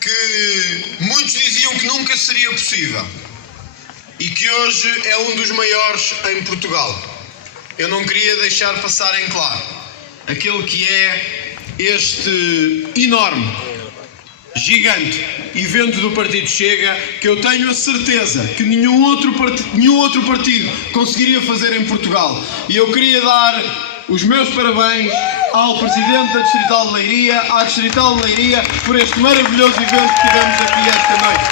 que muitos diziam que nunca seria possível e que hoje é um dos maiores em Portugal. Eu não queria deixar passar em claro aquele que é este enorme, gigante evento do Partido Chega, que eu tenho a certeza que nenhum outro partido conseguiria fazer em Portugal. E eu queria dar os meus parabéns ao Presidente da Distrital de Leiria, à Distrital de Leiria, por este maravilhoso evento que tivemos aqui esta noite.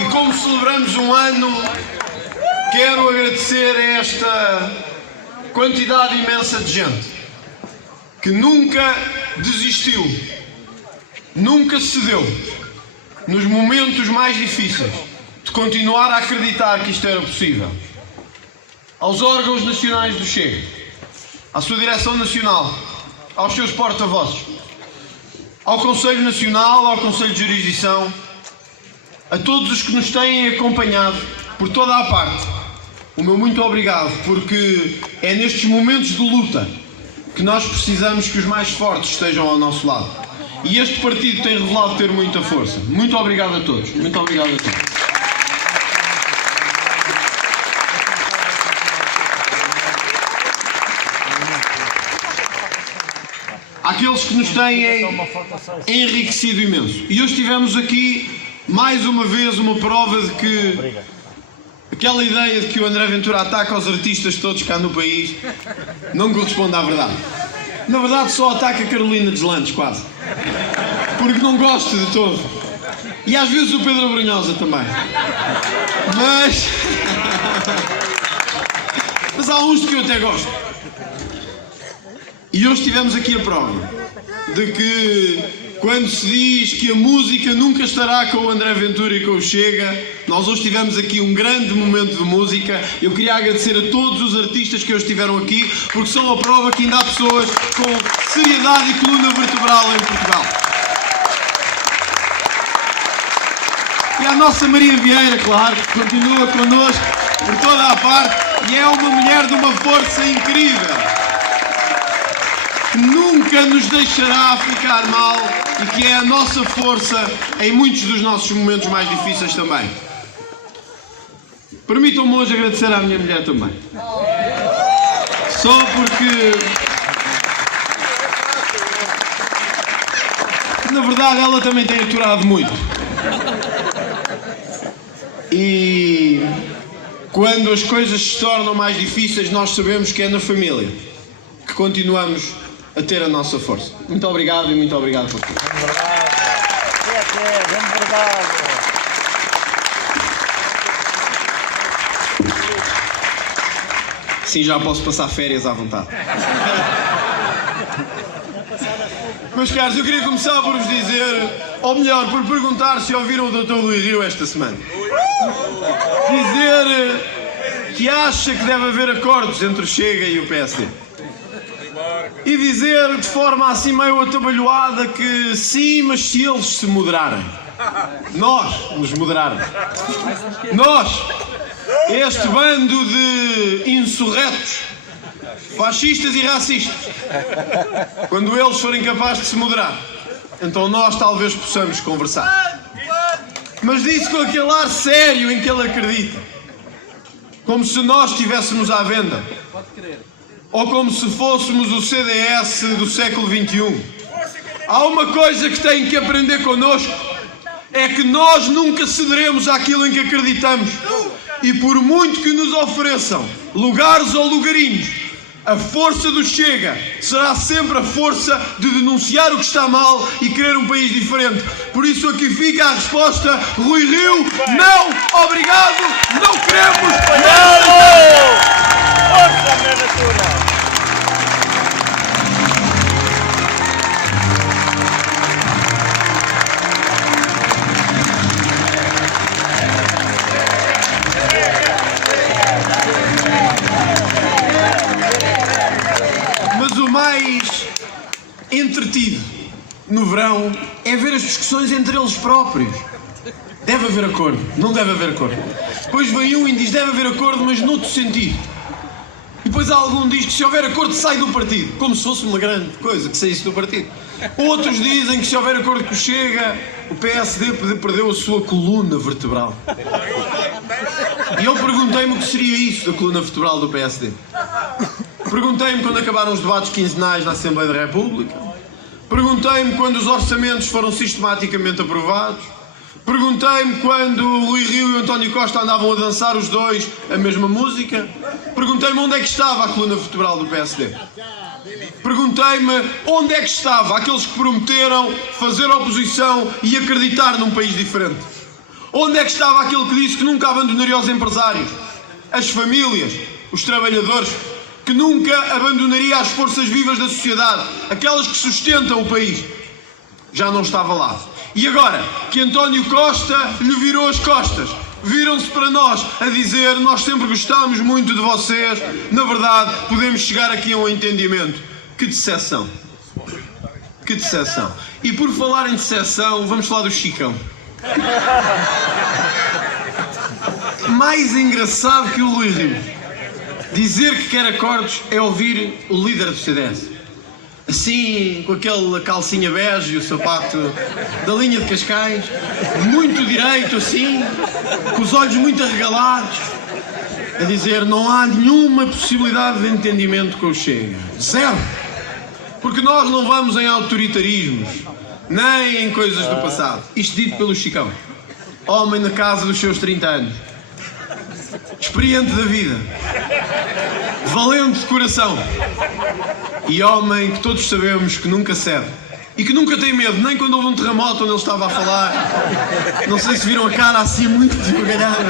E como celebramos um ano, quero agradecer a esta quantidade imensa de gente que nunca desistiu, nunca cedeu, nos momentos mais difíceis, de continuar a acreditar que isto era possível. Aos órgãos nacionais do Chega, à sua direção nacional, aos seus porta-vozes, ao Conselho Nacional, ao Conselho de Jurisdição, a todos os que nos têm acompanhado por toda a parte, o meu muito obrigado, porque é nestes momentos de luta que nós precisamos que os mais fortes estejam ao nosso lado. E este partido tem revelado ter muita força. Muito obrigado a todos. Muito obrigado a todos. Àqueles que nos têm enriquecido imenso. E hoje tivemos aqui, mais uma vez, uma prova de que aquela ideia de que o André Ventura ataca os artistas todos cá no país não corresponde à verdade. Na verdade, só ataca a Carolina Deslandes, quase. Porque não gosto de todo. E às vezes o Pedro Brunhosa também. Mas há uns de que eu até gosto. E hoje tivemos aqui a prova de que, quando se diz que a música nunca estará com o André Ventura e com o Chega, nós hoje tivemos aqui um grande momento de música. Eu queria agradecer a todos os artistas que hoje estiveram aqui, porque são a prova que ainda há pessoas com seriedade e coluna vertebral em Portugal. E a nossa Maria Vieira, claro, que continua connosco por toda a parte e é uma mulher de uma força incrível, que nunca nos deixará ficar mal e que é a nossa força em muitos dos nossos momentos mais difíceis também. Permitam-me hoje agradecer à minha mulher também. Só porque, na verdade, ela também tem aturado muito. E quando as coisas se tornam mais difíceis, nós sabemos que é na família que continuamos a ter a nossa força. Muito obrigado e muito obrigado por tudo. Sim, já posso passar férias à vontade. Meus caros, eu queria começar por vos dizer, ou melhor, por perguntar se ouviram o Dr. Luís Rio esta semana. Dizer que acha que deve haver acordos entre o Chega e o PSD. E dizer de forma assim meio atabalhoada que sim, mas se eles se moderarem. Nós nos moderarmos. Nós, este bando de insurretos, fascistas e racistas, quando eles forem capazes de se moderar, então nós talvez possamos conversar. Mas disse com aquele ar sério em que ele acredita, como se nós estivéssemos à venda, ou como se fôssemos o CDS do século XXI. Há uma coisa que têm que aprender connosco, é que nós nunca cederemos àquilo em que acreditamos. E por muito que nos ofereçam lugares ou lugarinhos, a força do Chega será sempre a força de denunciar o que está mal e querer um país diferente. Por isso aqui fica a resposta: Rui Rio, não, obrigado, não queremos. Força, minha natura! Mais entretido no verão é ver as discussões entre eles próprios. deve haver acordo, não deve haver acordo. Depois vem um e diz, deve haver acordo, mas noutro sentido. E depois algum diz que se houver acordo sai do partido, como se fosse uma grande coisa que saísse do partido. Outros dizem que se houver acordo que Chega, o PSD perdeu a sua coluna vertebral. E eu perguntei-me o que seria isso da coluna vertebral do PSD. Perguntei-me quando acabaram os debates quinzenais na Assembleia da República. Perguntei-me quando os orçamentos foram sistematicamente aprovados. Perguntei-me quando o Rui Rio e o António Costa andavam a dançar os dois a mesma música. Perguntei-me onde é que estava a coluna vertebral do PSD. Perguntei-me onde é que estava aqueles que prometeram fazer oposição e acreditar num país diferente. Onde é que estava aquele que disse que nunca abandonaria os empresários, as famílias, os trabalhadores, que nunca abandonaria as forças vivas da sociedade, aquelas que sustentam o país? Já não estava lá. E agora que António Costa lhe virou as costas, viram-se para nós a dizer, nós sempre gostámos muito de vocês, na verdade podemos chegar aqui a um entendimento. Que decepção. Que decepção. E por falar em decepção, vamos falar do Chicão. Mais engraçado que o Rui Rio. Dizer que quer acordos é ouvir o líder do CDS. Assim, com aquela calcinha bege e o sapato da linha de Cascais, muito direito assim, com os olhos muito arregalados, a dizer não há nenhuma possibilidade de entendimento com o Chega. Zero. Porque nós não vamos em autoritarismos, nem em coisas do passado. Isto dito pelo Chicão. Homem na casa dos seus 30 anos. Experiente da vida. Valente de coração. E homem que todos sabemos que nunca cede. E que nunca tem medo, nem quando houve um terremoto onde ele estava a falar. Não sei se viram a cara assim muito devagalhada.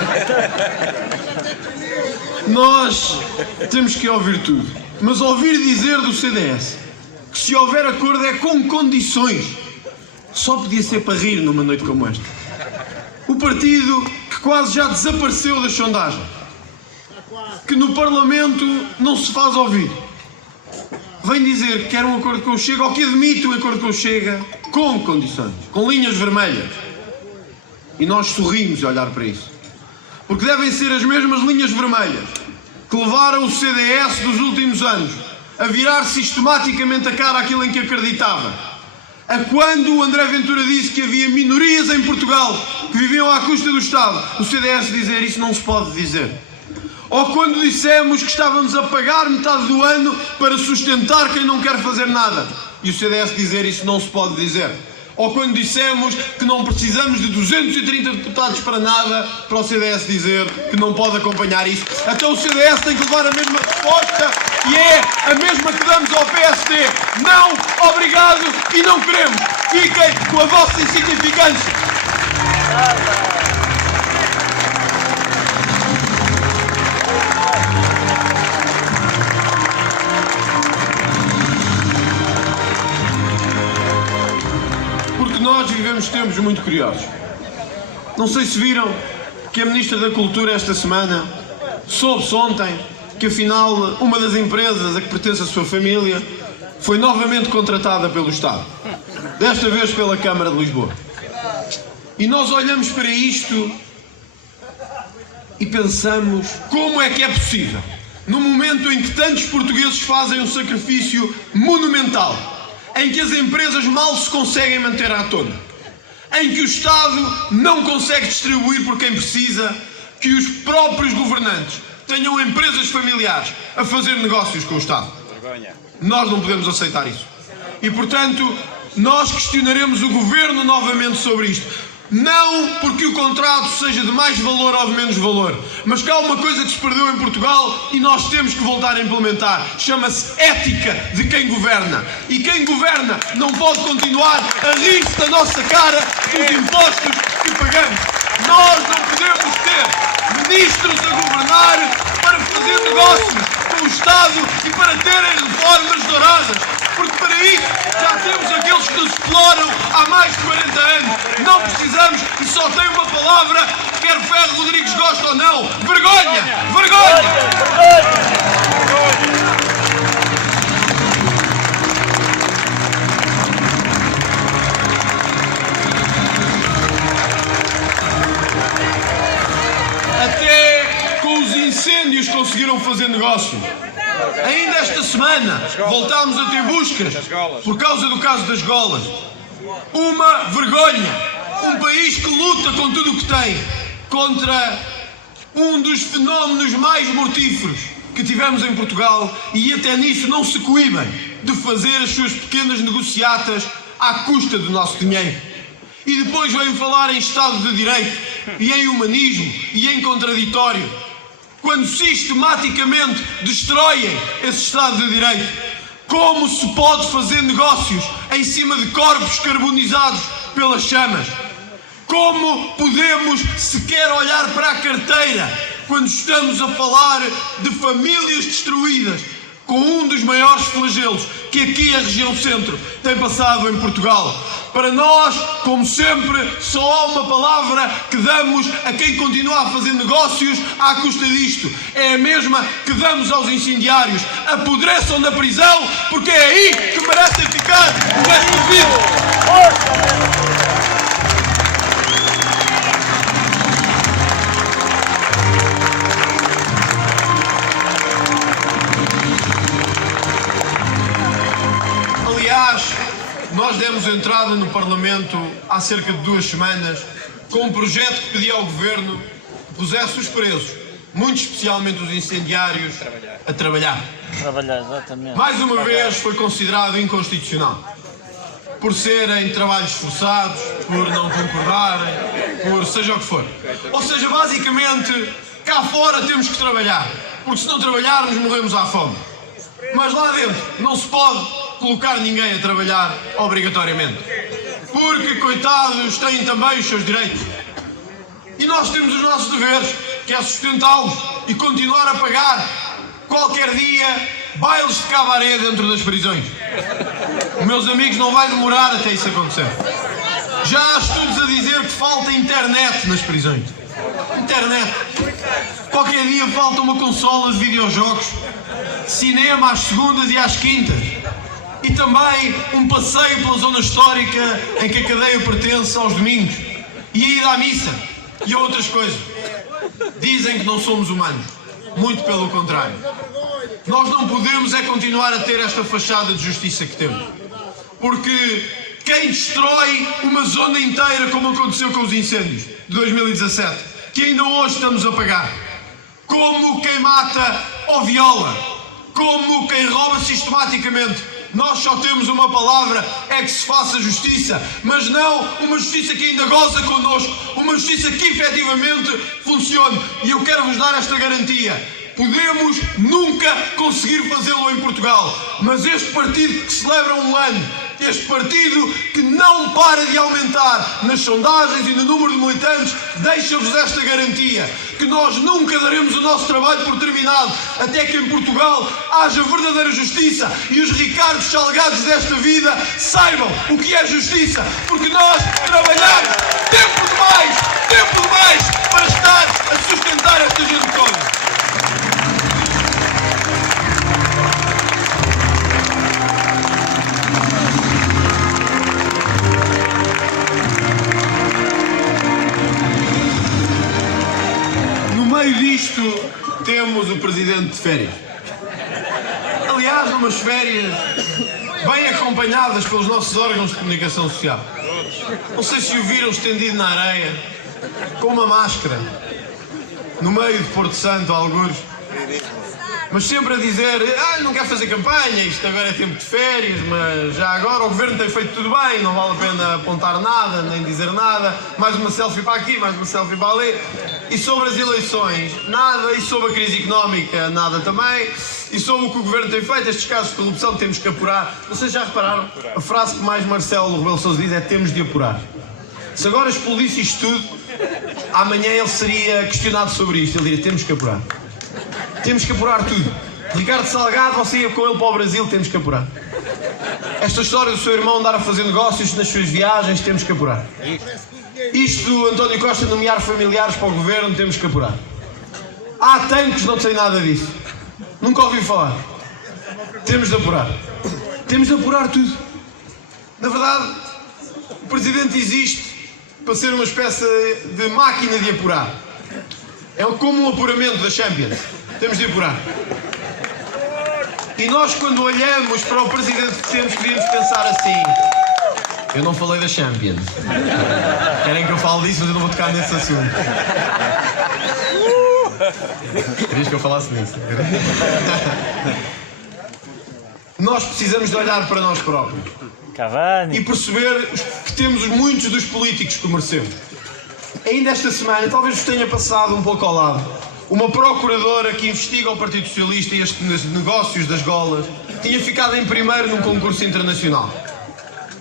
Nós temos que ouvir tudo. Mas ouvir dizer do CDS que se houver acordo é com condições, só podia ser para rir numa noite como esta. O partido que quase já desapareceu das sondagens, que no Parlamento não se faz ouvir, vem dizer que quer um acordo com o Chega, ou que admite um acordo com o Chega, com condições, com linhas vermelhas. E nós sorrimos a olhar para isso. Porque devem ser as mesmas linhas vermelhas que levaram o CDS dos últimos anos a virar sistematicamente a cara àquilo em que acreditava. A quando o André Ventura disse que havia minorias em Portugal que viviam à custa do Estado, o CDS dizer isso não se pode dizer. Ou quando dissemos que estávamos a pagar metade do ano para sustentar quem não quer fazer nada, e o CDS dizer isso não se pode dizer. Ou quando dissemos que não precisamos de 230 deputados para nada, para o CDS dizer que não pode acompanhar isso. Então o CDS tem que levar a mesma resposta, e é a mesma que damos ao PSD. Não, obrigado e não queremos. Fiquem com a vossa insignificância. Nós vivemos tempos muito curiosos. Não sei se viram que a Ministra da Cultura esta semana soube-se ontem que afinal uma das empresas a que pertence a sua família foi novamente contratada pelo Estado. Desta vez pela Câmara de Lisboa. E nós olhamos para isto e pensamos como é que é possível, no momento em que tantos portugueses fazem um sacrifício monumental, em que as empresas mal se conseguem manter à tona, em que o Estado não consegue distribuir por quem precisa, que os próprios governantes tenham empresas familiares a fazer negócios com o Estado. Nós não podemos aceitar isso. E, portanto, nós questionaremos o Governo novamente sobre isto. Não porque o contrato seja de mais valor ou de menos valor, mas que há uma coisa que se perdeu em Portugal e nós temos que voltar a implementar. Chama-se ética de quem governa. E quem governa não pode continuar a rir-se da nossa cara dos impostos que pagamos. Nós não podemos ter ministros a governar para fazer negócios com o Estado e para terem reformas douradas. Porque para isso já temos aqueles que nos exploram há mais de 40 anos. Não precisamos e só tem uma palavra, quer Ferro Rodrigues goste ou não. Vergonha! Vergonha! fazer negócio. Ainda esta semana voltámos a ter buscas por causa do caso das golas. Uma vergonha. Um país que luta com tudo o que tem contra um dos fenómenos mais mortíferos que tivemos em Portugal, e até nisso não se coíbem de fazer as suas pequenas negociatas à custa do nosso dinheiro. E depois vêm falar em Estado de Direito e em humanismo e em contraditório, quando sistematicamente destroem esse Estado de Direito. Como se pode fazer negócios em cima de corpos carbonizados pelas chamas? Como podemos sequer olhar para a carteira quando estamos a falar de famílias destruídas com um dos maiores flagelos que aqui a região centro tem passado em Portugal? Para nós, como sempre, só há uma palavra que damos a quem continua a fazer negócios à custa disto. É a mesma que damos aos incendiários: apodreçam da prisão, porque é aí que merecem ficar o resto da vida. Nós demos entrada no Parlamento há cerca de 2 semanas com um projeto que pedia ao Governo que pusesse os presos, muito especialmente os incendiários, a trabalhar. Exatamente. Mais uma vez foi considerado inconstitucional, por serem trabalhos forçados, por não concordarem, por seja o que for. Ou seja, basicamente, cá fora temos que trabalhar, porque se não trabalharmos morremos à fome. Mas lá dentro não se pode colocar ninguém a trabalhar obrigatoriamente, porque, coitados, têm também os seus direitos. E nós temos os nossos deveres, que é sustentá-los e continuar a pagar, qualquer dia, bailes de cabaré dentro das prisões. Meus amigos, não vai demorar até isso acontecer. Já há estudos a dizer que falta internet nas prisões. Internet. Qualquer dia falta uma consola de videojogos, cinema às segundas e às quintas. E também um passeio pela zona histórica em que a cadeia pertence aos domingos. E a ida à missa. E a outras coisas. Dizem que não somos humanos. Muito pelo contrário. Nós não podemos é continuar a ter esta fachada de justiça que temos. Porque quem destrói uma zona inteira, como aconteceu com os incêndios de 2017, que ainda hoje estamos a pagar, como quem mata ou viola, como quem rouba sistematicamente, nós só temos uma palavra: é que se faça justiça, mas não uma justiça que ainda goza connosco, uma justiça que efetivamente funcione. E eu quero-vos dar esta garantia: podemos nunca conseguir fazê-lo em Portugal, mas este partido que celebra um ano, este partido que não para de aumentar nas sondagens e no número de militantes, deixa-vos esta garantia: que nós nunca daremos o nosso trabalho por terminado até que em Portugal haja verdadeira justiça e os Ricardos Salgados desta vida saibam o que é justiça, porque nós trabalhamos tempo demais para estar a sustentar esta gente toda. Disto temos o Presidente de férias. Aliás, umas férias bem acompanhadas pelos nossos órgãos de comunicação social. Não sei se o viram estendido na areia, com uma máscara, no meio de Porto Santo, algures, mas sempre a dizer: não quer fazer campanha, isto agora é tempo de férias, mas já agora o Governo tem feito tudo bem, não vale a pena apontar nada, nem dizer nada, mais uma selfie para aqui, mais uma selfie para ali. E sobre as eleições, nada, e sobre a crise económica, nada também, e sobre o que o Governo tem feito, estes casos de corrupção temos que apurar. Vocês já repararam? A frase que mais Marcelo Rebelo de Sousa diz é: temos de apurar. Se agora explodisse isto tudo, amanhã ele seria questionado sobre isto, ele diria: temos que apurar. Temos que apurar tudo. Ricardo Salgado, você ia com ele para o Brasil, temos que apurar. Esta história do seu irmão andar a fazer negócios nas suas viagens, temos que apurar. Isto do António Costa nomear familiares para o Governo, temos que apurar. Há tanques, não sei nada disso. Nunca ouvi falar. Temos de apurar. Temos de apurar tudo. Na verdade, o Presidente existe para ser uma espécie de máquina de apurar. É como um apuramento da Champions. Temos de apurar. E nós, quando olhamos para o presidente que temos, devíamos pensar assim: eu não falei da Champions. Querem que eu fale disso, mas eu não vou tocar nesse assunto. Querias que eu falasse nisso? Nós precisamos de olhar para nós próprios Cavani. e perceber que temos muitos dos políticos que merecemos. Ainda esta semana, talvez vos tenha passado um pouco ao lado, uma procuradora que investiga o Partido Socialista e estes negócios das golas tinha ficado em primeiro num concurso internacional.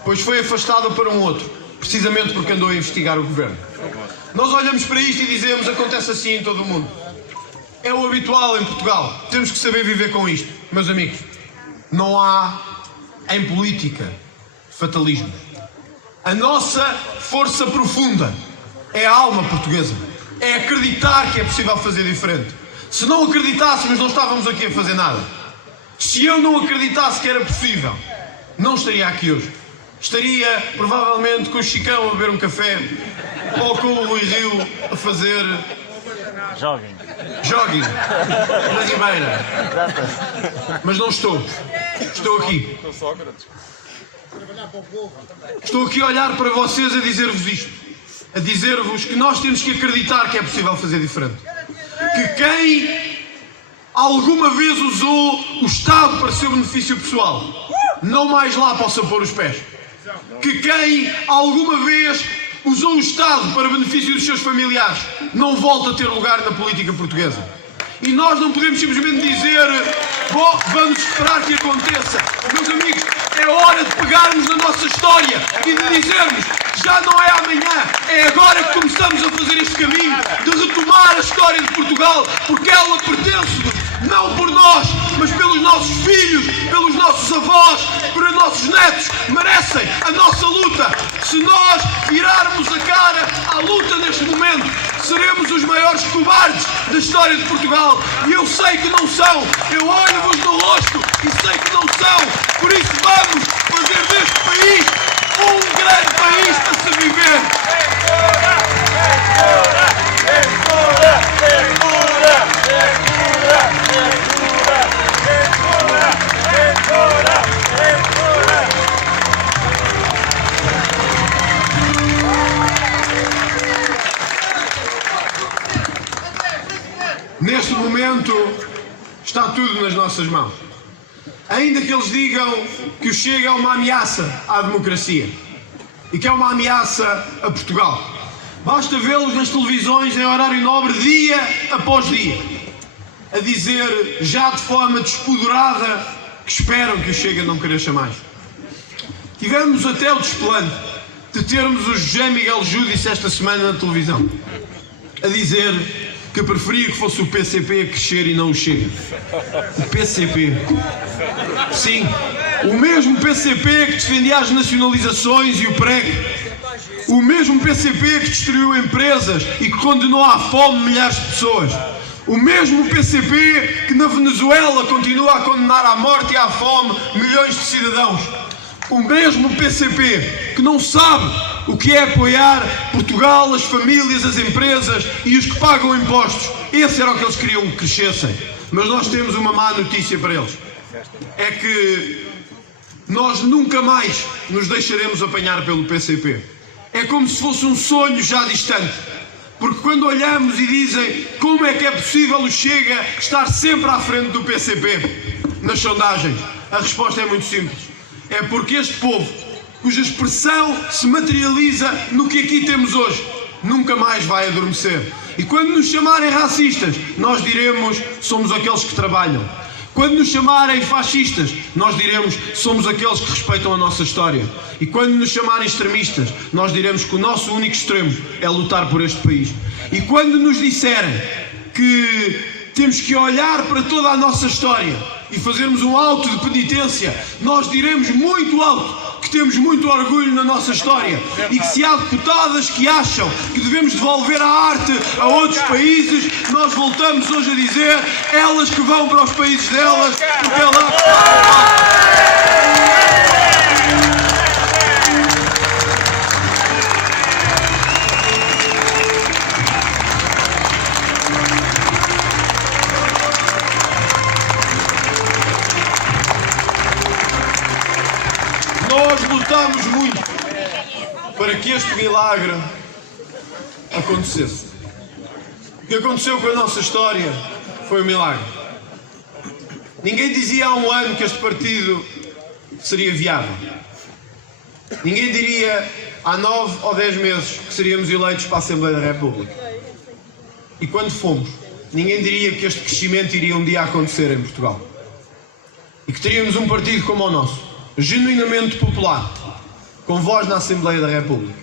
Pois foi afastada para um outro, precisamente porque andou a investigar o governo. Nós olhamos para isto e dizemos: acontece assim em todo o mundo. É o habitual em Portugal. Temos que saber viver com isto. Meus amigos, não há em política fatalismo. A nossa força profunda é a alma portuguesa. É acreditar que é possível fazer diferente. Se não acreditássemos, não estávamos aqui a fazer nada. Se eu não acreditasse que era possível, não estaria aqui hoje. Estaria provavelmente com o Chicão a beber um café ou com o Rui Rio a fazer jogging na Ribeira. Mas não estou. Estou aqui. Estou aqui a olhar para vocês, a dizer-vos isto. A dizer-vos que nós temos que acreditar que é possível fazer diferente. Que quem alguma vez usou o Estado para seu benefício pessoal, não mais lá possa pôr os pés. Que quem alguma vez usou o Estado para benefício dos seus familiares, não volta a ter lugar na política portuguesa. E nós não podemos simplesmente dizer: bom, vamos esperar que aconteça. Meus amigos, é hora de pegarmos na nossa história e de dizermos: já não é amanhã, é agora que começamos a fazer este caminho de retomar a história de Portugal, porque ela pertence-nos, não por nós, mas pelos nossos filhos, pelos nossos avós, pelos nossos netos, merecem a nossa luta. Se nós virarmos a cara à luta neste momento, seremos os maiores cobardes da história de Portugal. E eu sei que não são, eu olho-vos no rosto e sei que não são. Por isso vamos fazer deste país um grande país para se viver. Neste momento está tudo nas nossas mãos. Ainda que eles digam que o Chega é uma ameaça à democracia e que é uma ameaça a Portugal, basta vê-los nas televisões em horário nobre dia após dia a dizer, já de forma despudorada, que esperam que o Chega não cresça mais. Tivemos até o desplante de termos o José Miguel Júdice esta semana na televisão a dizer que preferia que fosse o PCP a crescer e não o Chega. O PCP. Sim, o mesmo PCP que defendia as nacionalizações e o PREC. O mesmo PCP que destruiu empresas e que condenou à fome milhares de pessoas. O mesmo PCP que na Venezuela continua a condenar à morte e à fome milhões de cidadãos. O mesmo PCP que não sabe o que é apoiar Portugal, as famílias, as empresas e os que pagam impostos. Esse era o que eles queriam que crescessem. Mas nós temos uma má notícia para eles. É que nós nunca mais nos deixaremos apanhar pelo PCP. É como se fosse um sonho já distante. Porque quando olhamos e dizem como é que é possível o Chega estar sempre à frente do PCP nas sondagens, a resposta é muito simples. É porque este povo, cuja expressão se materializa no que aqui temos hoje, nunca mais vai adormecer. E quando nos chamarem racistas, nós diremos: somos aqueles que trabalham. Quando nos chamarem fascistas, nós diremos: somos aqueles que respeitam a nossa história. E quando nos chamarem extremistas, nós diremos que o nosso único extremo é lutar por este país. E quando nos disserem que temos que olhar para toda a nossa história e fazermos um auto de penitência, nós diremos muito alto que temos muito orgulho na nossa história e que se há deputadas que acham que devemos devolver a arte a outros países, nós voltamos hoje a dizer: elas que vão para os países delas, porque é lá que está. lutámos muito para que este milagre acontecesse. O que aconteceu com a nossa história foi um milagre. Ninguém dizia há um ano que este partido seria viável. Ninguém diria há 9 ou 10 meses que seríamos eleitos para a Assembleia da República. E quando fomos, ninguém diria que este crescimento iria um dia acontecer em Portugal. E que teríamos um partido como o nosso, genuinamente popular, com voz na Assembleia da República.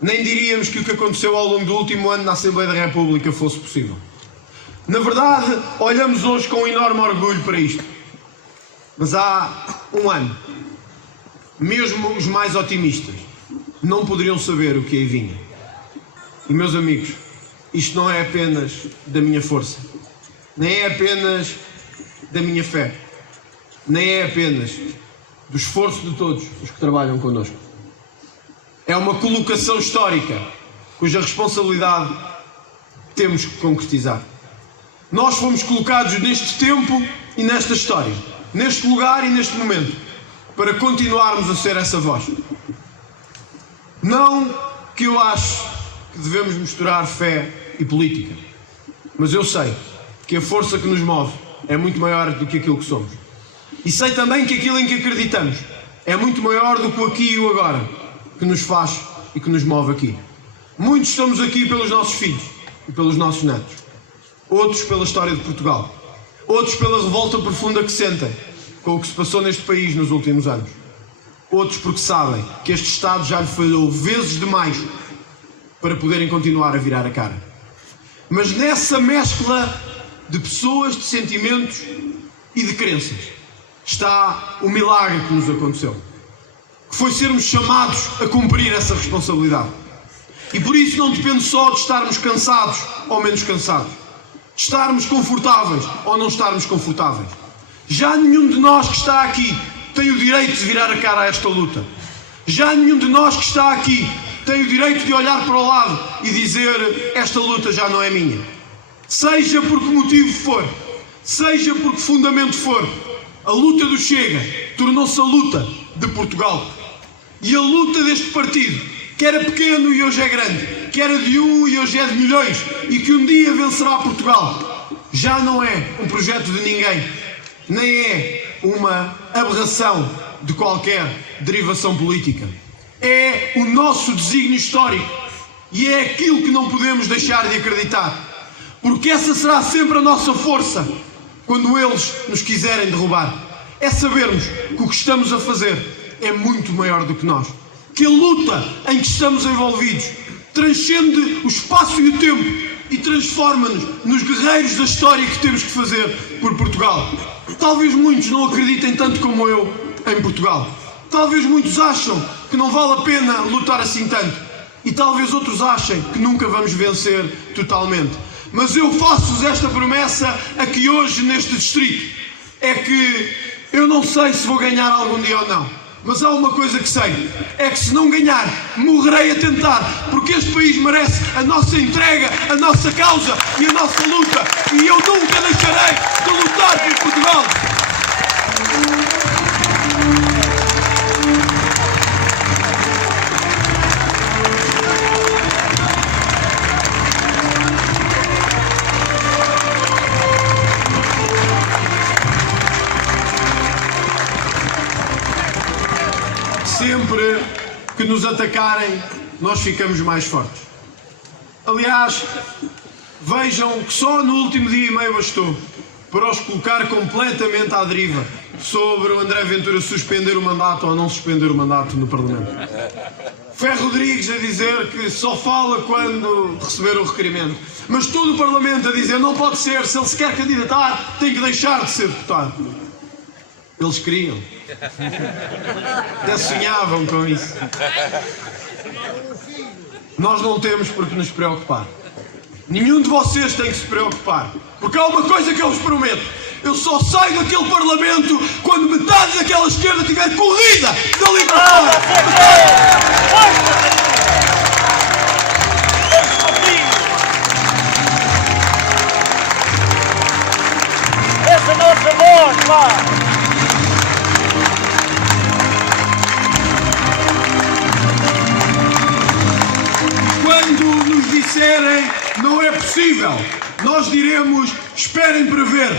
Nem diríamos que o que aconteceu ao longo do último ano na Assembleia da República fosse possível. Na verdade, olhamos hoje com enorme orgulho para isto. Mas há um ano, mesmo os mais otimistas não poderiam saber o que aí vinha. E, meus amigos, isto não é apenas da minha força, nem é apenas da minha fé, nem é apenas do esforço de todos os que trabalham connosco. É uma colocação histórica cuja responsabilidade temos que concretizar. Nós fomos colocados neste tempo e nesta história, neste lugar e neste momento, para continuarmos a ser essa voz. Não que eu ache que devemos misturar fé e política, mas eu sei que a força que nos move é muito maior do que aquilo que somos. E sei também que aquilo em que acreditamos é muito maior do que o aqui e o agora, que nos faz e que nos move aqui. Muitos estamos aqui pelos nossos filhos e pelos nossos netos. Outros pela história de Portugal. Outros pela revolta profunda que sentem com o que se passou neste país nos últimos anos. Outros porque sabem que este Estado já lhe falhou vezes demais para poderem continuar a virar a cara. Mas nessa mescla de pessoas, de sentimentos e de crenças está o milagre que nos aconteceu, que foi sermos chamados a cumprir essa responsabilidade. E por isso não depende só de estarmos cansados ou menos cansados, de estarmos confortáveis ou não estarmos confortáveis. Já nenhum de nós que está aqui tem o direito de virar a cara a esta luta. Já nenhum de nós que está aqui tem o direito de olhar para o lado e dizer: esta luta já não é minha. Seja por que motivo for, seja por que fundamento for, a luta do Chega tornou-se a luta de Portugal. E a luta deste partido, que era pequeno e hoje é grande, que era de 1 e hoje é de milhões, e que um dia vencerá Portugal, já não é um projeto de ninguém, nem é uma aberração de qualquer derivação política. É o nosso desígnio histórico e é aquilo que não podemos deixar de acreditar, porque essa será sempre a nossa força quando eles nos quiserem derrubar. É sabermos que o que estamos a fazer é muito maior do que nós, que a luta em que estamos envolvidos transcende o espaço e o tempo e transforma-nos nos guerreiros da história que temos que fazer por Portugal. Talvez muitos não acreditem tanto como eu em Portugal. Talvez muitos acham que não vale a pena lutar assim tanto. E talvez outros achem que nunca vamos vencer totalmente. Mas eu faço-vos esta promessa aqui hoje neste distrito. É que eu não sei se vou ganhar algum dia ou não. Mas há uma coisa que sei, é que se não ganhar, morrerei a tentar, porque este país merece a nossa entrega, a nossa causa e a nossa luta, e eu nunca deixarei de lutar por Portugal. Sempre que nos atacarem, nós ficamos mais fortes. Aliás, vejam que só no último dia e meio bastou para os colocar completamente à deriva sobre o André Ventura suspender o mandato ou não suspender o mandato no Parlamento. Ferro Rodrigues a dizer que só fala quando receber o requerimento. Mas todo o Parlamento a dizer: não pode ser, se ele se quer candidatar, tem que deixar de ser deputado. Eles queriam. Até sonhavam com isso. Nós não temos por que nos preocupar. Nenhum de vocês tem que se preocupar. Porque há uma coisa que eu vos prometo: eu só saio daquele Parlamento quando metade daquela esquerda estiver corrida dali para fora. Essa é a nossa voz, pá! disserem não é possível, nós diremos esperem para ver.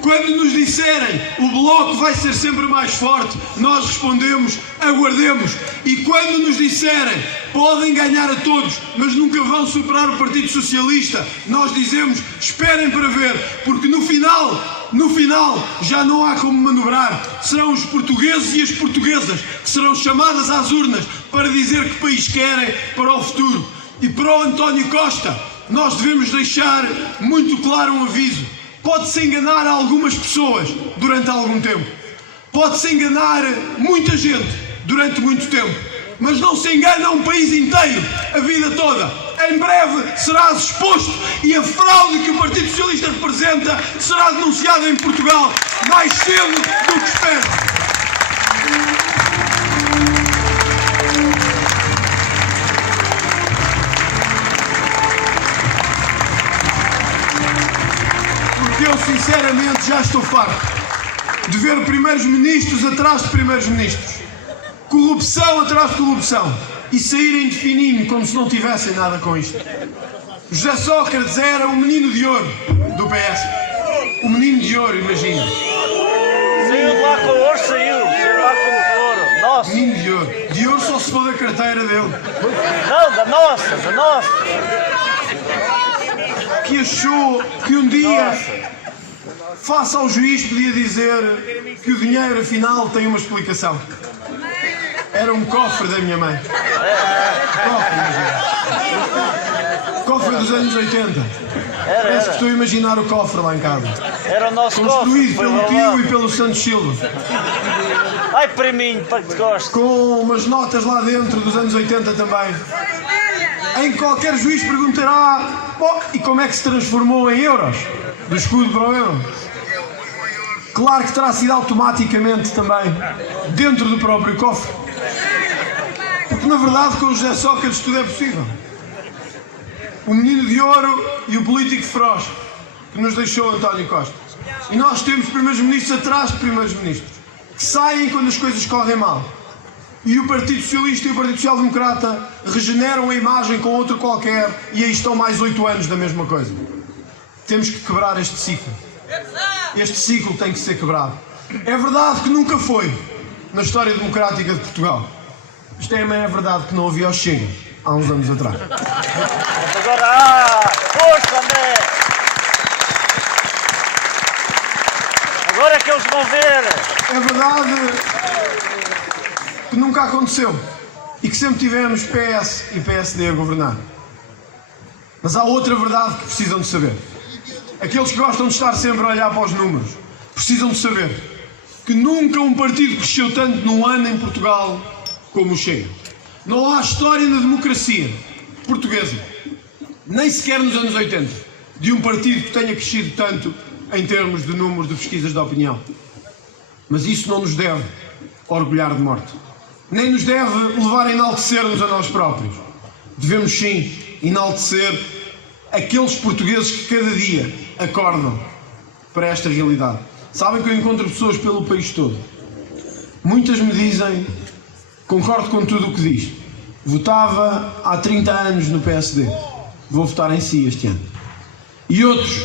Quando nos disserem o Bloco vai ser sempre mais forte, nós respondemos aguardemos. E quando nos disserem podem ganhar a todos, mas nunca vão superar o Partido Socialista, nós dizemos esperem para ver, porque no final já não há como manobrar. Serão os portugueses e as portuguesas que serão chamadas às urnas para dizer que país querem para o futuro. E para o António Costa, nós devemos deixar muito claro um aviso. Pode-se enganar algumas pessoas durante algum tempo. Pode-se enganar muita gente durante muito tempo. Mas não se engana um país inteiro a vida toda. Em breve serás exposto e a fraude que o Partido Socialista representa será denunciada em Portugal mais cedo do que espera. Eu sinceramente já estou farto de ver primeiros ministros atrás de primeiros ministros, corrupção atrás de corrupção e saírem de fininho como se não tivessem nada com isto. José Sócrates era o menino de ouro do PS. O menino de ouro, imagina. Saiu de lá com ouro, saiu lá com ouro. Nossa. Menino de ouro. De ouro só se for da carteira dele. Não, da nossa, da nossa. Que achou que um dia, face ao juiz, podia dizer que o dinheiro afinal tem uma explicação. Era um cofre da minha mãe. Cofre dos anos 80. Parece que estou a imaginar o cofre lá em casa. Era o nosso construído cofre, pelo tio e pelo Santos Silva. Ai, priminho, para que te goste. Com umas notas lá dentro dos anos 80 também. Em que qualquer juiz perguntará: e como é que se transformou em euros? Do escudo para o euro? Claro que terá sido automaticamente também dentro do próprio cofre. Porque na verdade com o José Sócrates tudo é possível. O menino de ouro e o político feroz que nos deixou António Costa. E nós temos primeiros ministros atrás de primeiros ministros que saem quando as coisas correm mal. E o Partido Socialista e o Partido Social Democrata regeneram a imagem com outro qualquer e aí estão mais 8 anos da mesma coisa. Temos que quebrar este ciclo. Este ciclo tem que ser quebrado. É verdade que nunca foi na história democrática de Portugal. Mas também é verdade que não havia o Chega há uns anos atrás. Agora, força, André! Agora é que eles vão ver! É verdade que nunca aconteceu e que sempre tivemos PS e PSD a governar. Mas há outra verdade que precisam de saber. Aqueles que gostam de estar sempre a olhar para os números precisam de saber que nunca um partido cresceu tanto num ano em Portugal como o Chega. Não há história na democracia portuguesa, nem sequer nos anos 80, de um partido que tenha crescido tanto em termos de números de pesquisas de opinião. Mas isso não nos deve orgulhar de morte. Nem nos deve levar a enaltecer-nos a nós próprios. Devemos sim enaltecer aqueles portugueses que cada dia acordam para esta realidade. Sabem que eu encontro pessoas pelo país todo. Muitas me dizem: concordo com tudo o que diz. Votava há 30 anos no PSD. Vou votar em si este ano. E outros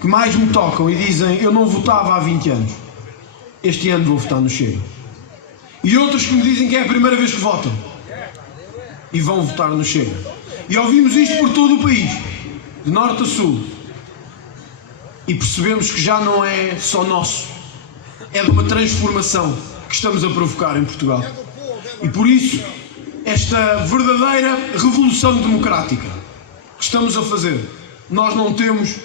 que mais me tocam e dizem: eu não votava há 20 anos. Este ano vou votar no Chega. E outros que me dizem que é a primeira vez que votam e vão votar no Chega. E ouvimos isto por todo o país, de norte a sul. E percebemos que já não é só nosso. É de uma transformação que estamos a provocar em Portugal. E por isso, esta verdadeira revolução democrática que estamos a fazer, nós não temos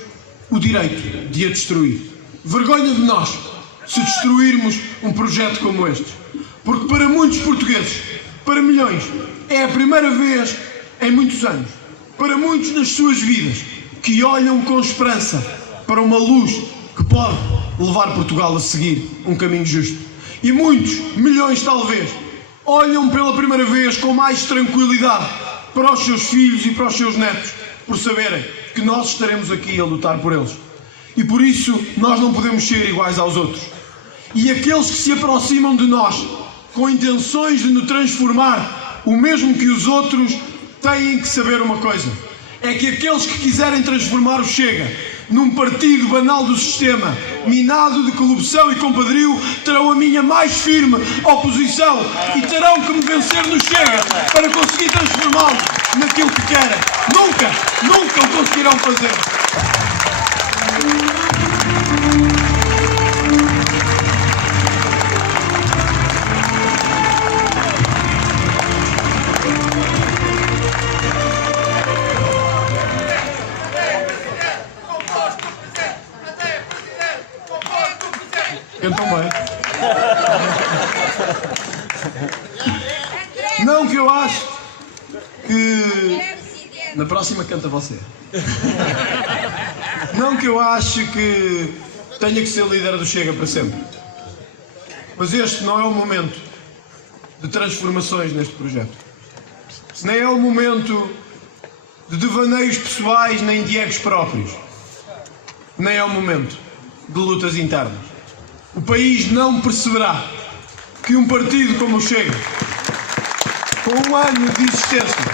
o direito de a destruir. Vergonha de nós se destruirmos um projeto como este. Porque para muitos portugueses, para milhões, é a primeira vez em muitos anos, para muitos nas suas vidas, que olham com esperança para uma luz que pode levar Portugal a seguir um caminho justo. E muitos, milhões talvez, olham pela primeira vez com mais tranquilidade para os seus filhos e para os seus netos, por saberem que nós estaremos aqui a lutar por eles. E por isso nós não podemos ser iguais aos outros. E aqueles que se aproximam de nós com intenções de nos transformar, o mesmo que os outros, têm que saber uma coisa: é que aqueles que quiserem transformar o Chega num partido banal do sistema, minado de corrupção e compadrio, terão a minha mais firme oposição e terão que me vencer no Chega para conseguir transformá-lo naquilo que querem. Nunca o conseguirão fazer. Então bem. Não que eu acho que... Na próxima canta você. Não que eu acho que tenha que ser líder do Chega para sempre. Mas este não é o momento de transformações neste projeto. Nem é o momento de devaneios pessoais nem de egos próprios. Nem é o momento de lutas internas. O país não perceberá que um partido como o Chega, com um ano de existência,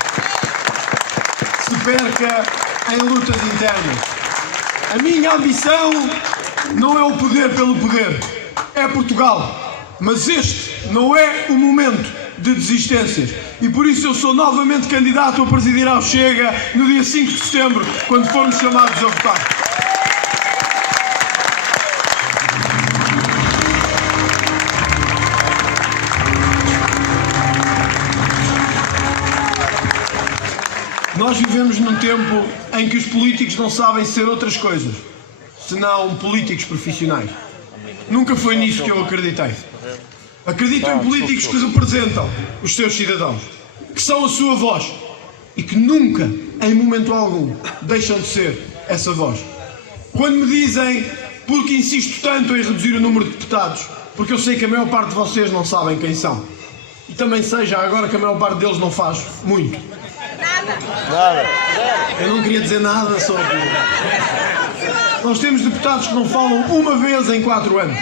se perca em lutas internas. A minha ambição não é o poder pelo poder, é Portugal. Mas este não é o momento de desistências. E por isso eu sou novamente candidato a presidir ao Chega no dia 5 de setembro, quando formos chamados a votar. Nós vivemos num tempo em que os políticos não sabem ser outras coisas, senão políticos profissionais. Nunca foi nisso que eu acreditei. Acredito em políticos que representam os seus cidadãos, que são a sua voz e que nunca, em momento algum, deixam de ser essa voz. Quando me dizem porque insisto tanto em reduzir o número de deputados, porque eu sei que a maior parte de vocês não sabem quem são. E também sei já agora que a maior parte deles não faz muito. Nada. Eu não queria dizer nada sobre... Nós temos deputados que não falam uma vez em 4 anos.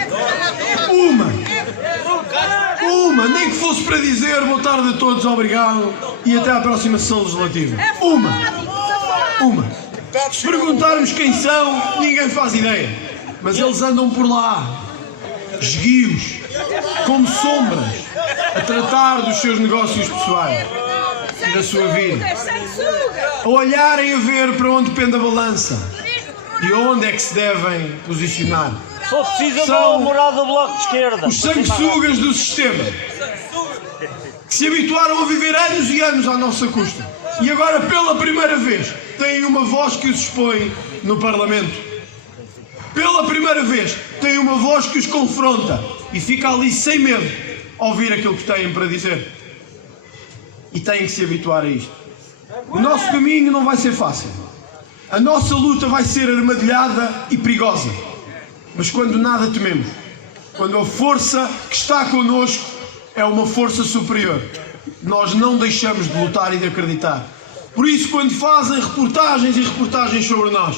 Uma, nem que fosse para dizer boa tarde a todos, obrigado e até à próxima sessão legislativa. Uma. Se perguntarmos quem são, ninguém faz ideia. Mas eles andam por lá, esguios, como sombras, a tratar dos seus negócios pessoais e da sua vida. A olharem a ver para onde pende a balança e onde é que se devem posicionar. Só precisa de uma morada do Bloco de Esquerda. Os sanguessugas do sistema, que se habituaram a viver anos e anos à nossa custa e agora pela primeira vez têm uma voz que os expõe no Parlamento. Pela primeira vez têm uma voz que os confronta e fica ali sem medo a ouvir aquilo que têm para dizer. E têm que se habituar a isto. O nosso caminho não vai ser fácil. A nossa luta vai ser armadilhada e perigosa. Mas quando nada tememos, quando a força que está connosco é uma força superior, nós não deixamos de lutar e de acreditar. Por isso, quando fazem reportagens e reportagens sobre nós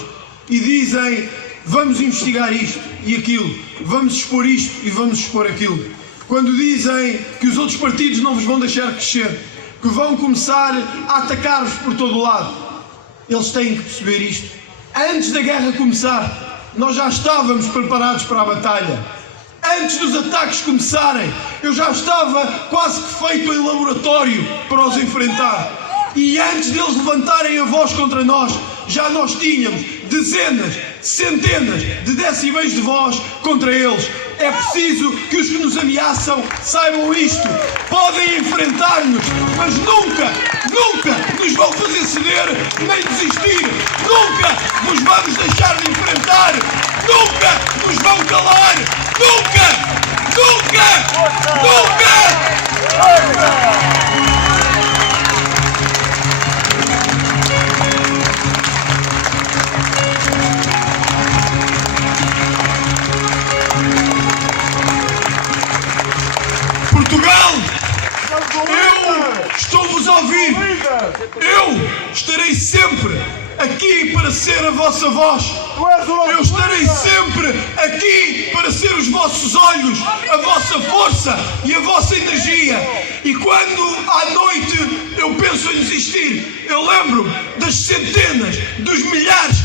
e dizem vamos investigar isto e aquilo, vamos expor isto e vamos expor aquilo, quando dizem que os outros partidos não vos vão deixar crescer, que vão começar a atacar-vos por todo o lado, eles têm que perceber isto. Antes da guerra começar, nós já estávamos preparados para a batalha. Antes dos ataques começarem, eu já estava quase que feito em laboratório para os enfrentar. E antes deles levantarem a voz contra nós, já nós tínhamos dezenas, centenas de decibéis de voz contra eles. É preciso que os que nos ameaçam saibam isto. Podem enfrentar-nos, mas nunca nos vão fazer ceder nem desistir. Nunca nos vamos deixar de enfrentar. Nunca nos vão calar. Nunca! Portugal! Eu estou-vos a ouvir! Eu estarei sempre aqui para ser a vossa voz! Eu estarei sempre aqui para ser os vossos olhos, a vossa força e a vossa energia! E quando à noite eu eu penso em desistir. Eu lembro das centenas, dos milhares